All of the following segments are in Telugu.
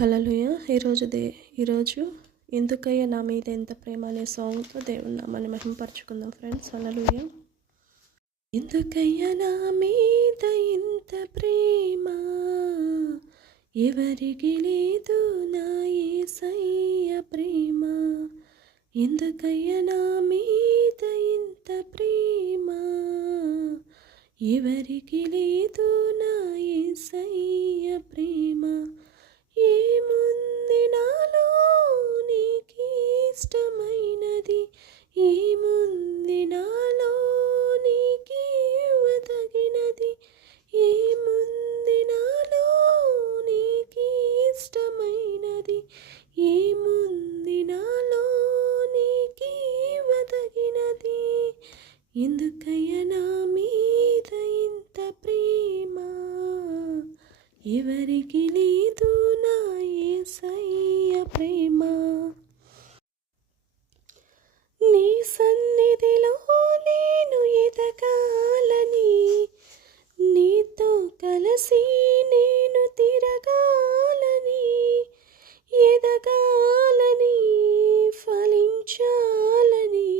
హల్లెలూయా. ఈరోజు ఎందుకయ్యా నా మీద ఎంత ప్రేమ అనే సాంగ్తో దేవుని నామాన్ని మహిమపరచుకుందాం ఫ్రెండ్స్. హల్లెలూయా. ఎందుకయ్యా నా మీద ఇంత ప్రేమ, ఎవరికి లేదు నా యేసయ్య ప్రేమ. ఎందుకయ్యా నా మీద ఇంత ప్రేమ, ఎవరికి లేదు నా యేసయ్య ప్రేమ. ఏముంది నాలో నీకిష్టమైనది, ఏముంది నాలో నీకివ్వదగినది, ఏముంది నాలో నీకిష్టమైనది, ఏముంది నాలో నీకివ్వదగినది. ఎందుకయ్యా నా మీద ఇంత ప్రేమ, ఎవరికి లేదు నా యేసయ్య ప్రేమ. నీ సన్నిధిలో నేను ఎదగాలని, నీతో కలిసి నేను తిరగాలని, ఎదగాలని ఫలించాలని,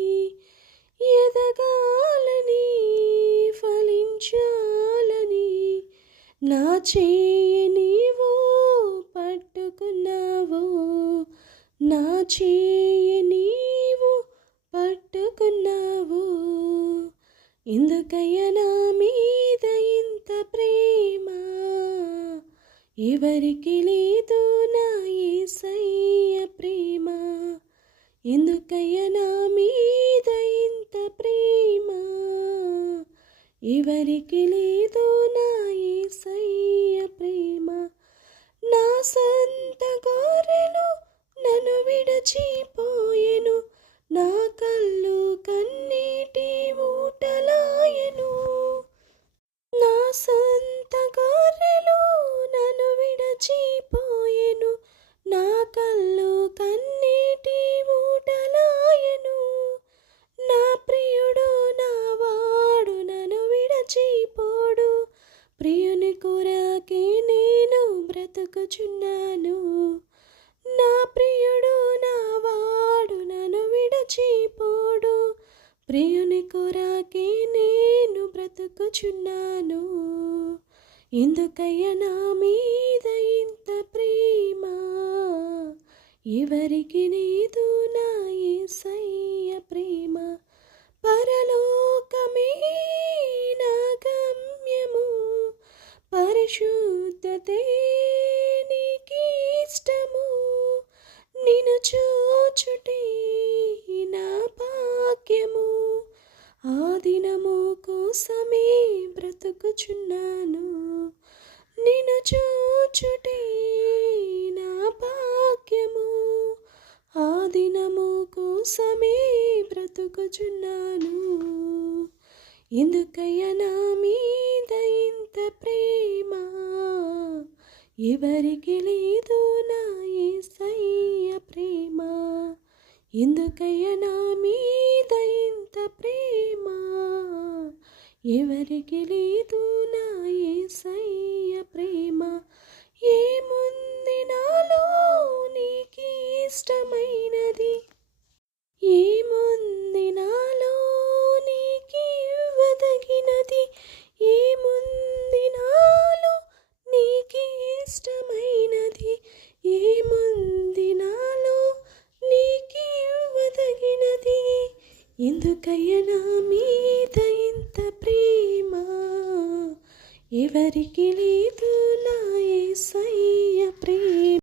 ఎదగాలని ఫలించాలని, నా చేయి నీవు పట్టుకున్నావు, నా చేయి నీవు పట్టుకున్నావు. ఎందుకయ్యా నా మీద ఇంత ప్రేమ, ఎవరికి లేదు నా యేసయ్య ప్రేమ. ఎందుకయ్యా నా మీద ఇంత ప్రేమ, ఎవరికి లేదు నా యేసయ్య ప్రేమ. నా సొంత గొర్రెలు నన్ను విడిచిపోయెను, నా కళ్ళు కన్నీటి ఊటలాయెను. నా సొంత గొర్రెలు నన్ను విడిచిపోయెను, నా కళ్ళు కన్నీటి ఊటలాయెను. నా ప్రియుడు నా వాడు నన్ను విడిచిపోడు, ప్రియుని కొరకే నేను బ్రతుకుచున్నాను. నా ప్రియుడు నా వాడు నన్ను విడిచిపోడు, ప్రియుని కొరకే నేను బ్రతుకుచున్నాను. ఎందుకయ్యా నా మీద ఇంత ప్రేమ, ఎవరికి లేదు నా యేసయ్య ప్రేమ. పరలోకమే నా గమ్యము, పరిశుద్ధతే నీకిష్టము, నిన్ను చూచుటే నా భాగ్యము. ఆ దినము కోసమే బ్రతుకుచున్నాను, నిన్ను చూచుటే నా భాగ్యము. ఆ దినము కోసమే బ్రతుకుచున్నాను. ఎందుకయ్యా నా మీద ఇంత ప్రేమ, ఎవరికి లేదు నా యేసయ్య ప్రేమ. ఎందుకయ్యా నా మీద ఇంత ప్రేమ, ఎవరికి లేదు నా యేసయ్య ప్రేమ. ఏముంది నాలో నీకిష్టమైనది, ఏముంది నాలో నీకివ్వదగినది, ఏముంది నాలో నీకిష్టమైనది, ఏముంది నాలో నీకివ్వదగినది. ఎందుకయ్యా నా మీద ఇంత ప్రేమ, ఎవరికి లేదు నా యేసయ్య ప్రేమ.